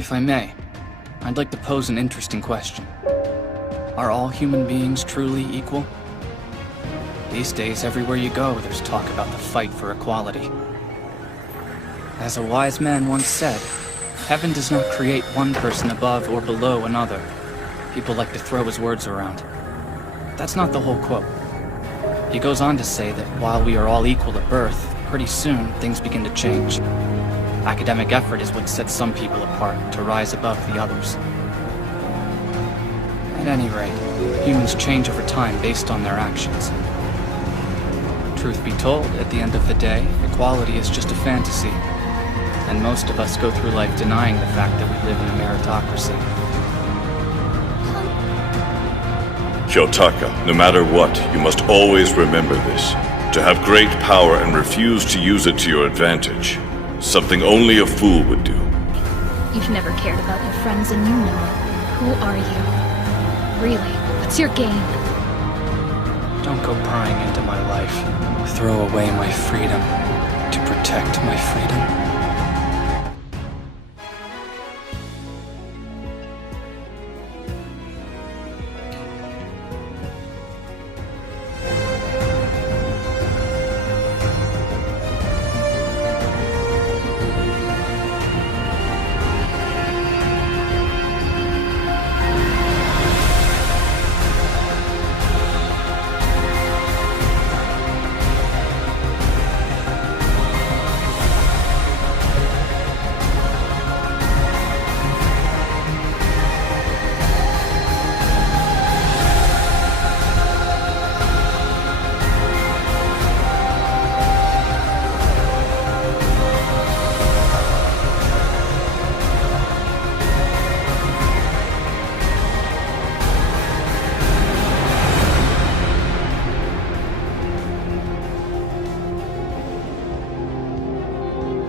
If I may, I'd like to pose an interesting question. Are all human beings truly equal? These days, everywhere you go, there's talk about the fight for equality. As a wise man once said, heaven does not create one person above or below another. People like to throw his words around. That's not the whole quote. He goes on to say that while we are all equal at birth, pretty soon things begin to change. Academic effort is what sets some people apart to rise above the others. At any rate, humans change over time based on their actions. Truth be told, at the end of the day, equality is just a fantasy, and most of us go through life denying the fact that we live in a meritocracy. Kiyotaka, no matter what, you must always remember this. To have great power and refuse to use it to your advantage. Something only a fool would do. You've never cared about your friends and you know it. Who are you? Really, what's your game? Don't go prying into my life. Throw away my freedom to protect my freedom.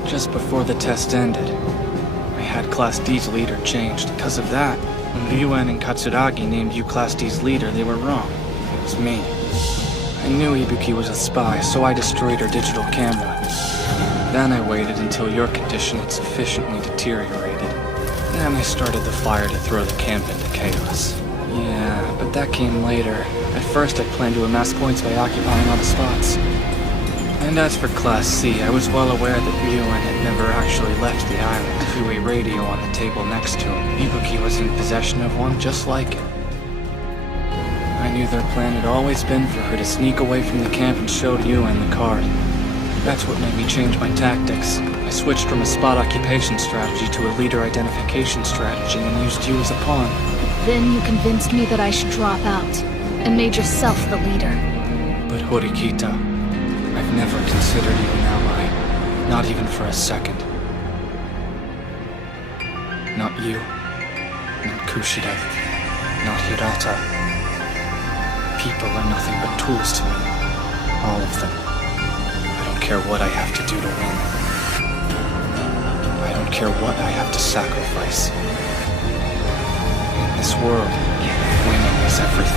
Just before the test ended, I had Class D's leader changed. Because of that, when Ryuen and Katsuragi named you Class D's leader, they were wrong. It was me. I knew Ibuki was a spy, so I destroyed her digital camera. Then I waited until your condition had sufficiently deteriorated. Then I started the fire to throw the camp into chaos. Yeah, but that came later. At first I planned to amass points by occupying all the spots. And as for Class C, I was well aware that Ryuen had never actually left the island. Through a radio on the table next to him, Ibuki was in possession of one just like it. I knew their plan had always been for her to sneak away from the camp and show Ryuen the card. That's what made me change my tactics. I switched from a spot occupation strategy to a leader identification strategy and used you as a pawn. Then you convinced me that I should drop out, and made yourself the leader. But Horikita, I've never considered you an ally, not even for a second. Not you, not Kushida, not Hirata. People are nothing but tools to me, all of them. I don't care what I have to do to win. I don't care what I have to sacrifice. In this world, winning is everything.